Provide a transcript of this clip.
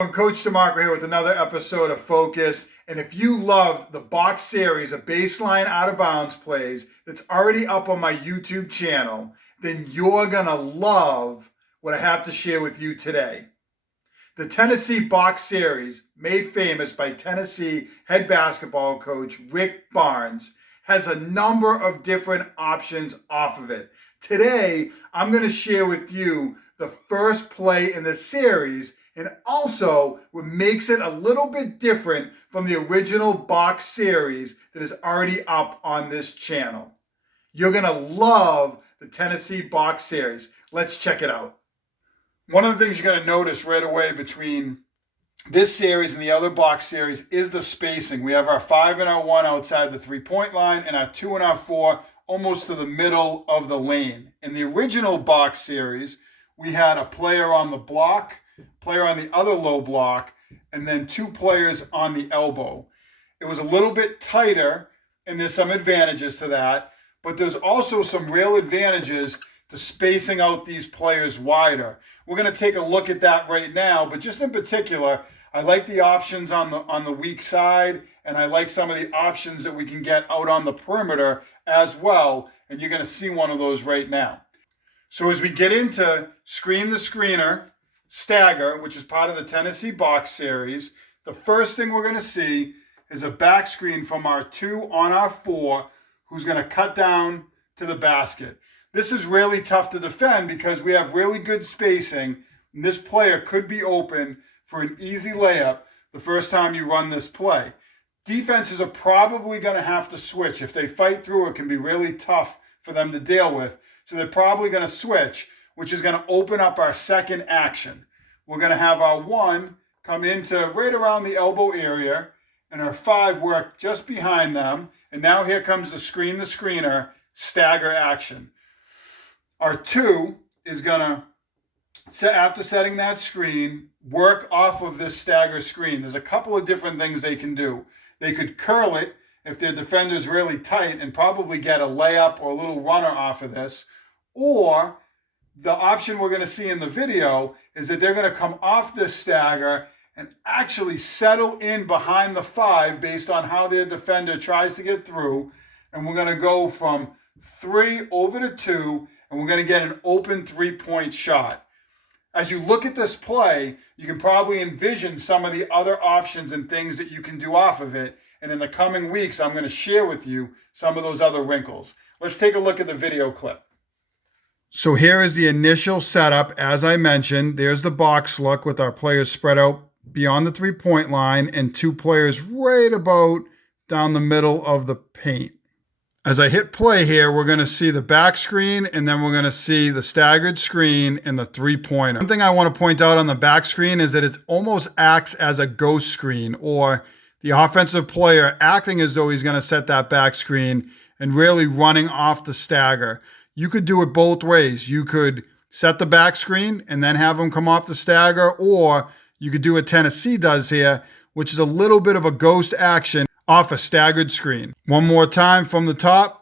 I'm Coach DeMarco here with another episode of Focus. And if you loved the box series of baseline out of bounds plays that's already up on my YouTube channel, then you're gonna love what I have to share with you today. The Tennessee box series, made famous by Tennessee head basketball coach Rick Barnes, has a number of different options off of it. Today, I'm gonna share with you the first play in the series, and also what makes it a little bit different from the original box series that is already up on this channel. You're gonna love the Tennessee box series. Let's check it out. One of the things you're gonna notice right away between this series and the other box series is the spacing. We have our 5 and our 1 outside the 3-point line and our 2 and our 4 almost to the middle of the lane. In the original box series, we had a player on the block, player on the other low block, and then 2 players on the elbow. It was a little bit tighter, and there's some advantages to that, but there's also some real advantages to spacing out these players wider. We're going to take a look at that right now, but just in particular, I like the options on the weak side, and I like some of the options that we can get out on the perimeter as well, and you're going to see one of those right now. So as we get into Screen the Screener, Stagger, which is part of the Tennessee box series, the first thing we're going to see is a back screen from our 2 on our 4 who's going to cut down to the basket. This is really tough to defend because we have really good spacing, and this player could be open for an easy layup the first time you run this play. Defenses are probably going to have to switch. If they fight through, it can be really tough for them to deal with. So they're probably going to switch, which is going to open up our second action. We're going to have our 1 come into right around the elbow area, and our 5 work just behind them. And now here comes the Screen the Screener stagger action. Our 2 is going to, after setting that screen, work off of this stagger screen. There's a couple of different things they can do. They could curl it if their defender's really tight and probably get a layup or a little runner off of this. Or the option we're going to see in the video is that they're going to come off this stagger and actually settle in behind the 5 based on how their defender tries to get through. And we're going to go from 3 over to 2, and we're going to get an open 3-point shot. As you look at this play, you can probably envision some of the other options and things that you can do off of it. And in the coming weeks, I'm going to share with you some of those other wrinkles. Let's take a look at the video clip. So here is the initial setup. As I mentioned, there's the box look with our players spread out beyond the 3-point line and 2 players right about down the middle of the paint. As I hit play here, we're going to see the back screen, and then we're going to see the staggered screen and the 3-pointer. One thing I want to point out on the back screen is that it almost acts as a ghost screen, or the offensive player acting as though he's going to set that back screen and really running off the stagger. You could do it both ways. You could set the back screen and then have them come off the stagger, or you could do what Tennessee does here, which is a little bit of a ghost action off a staggered screen. One more time from the top.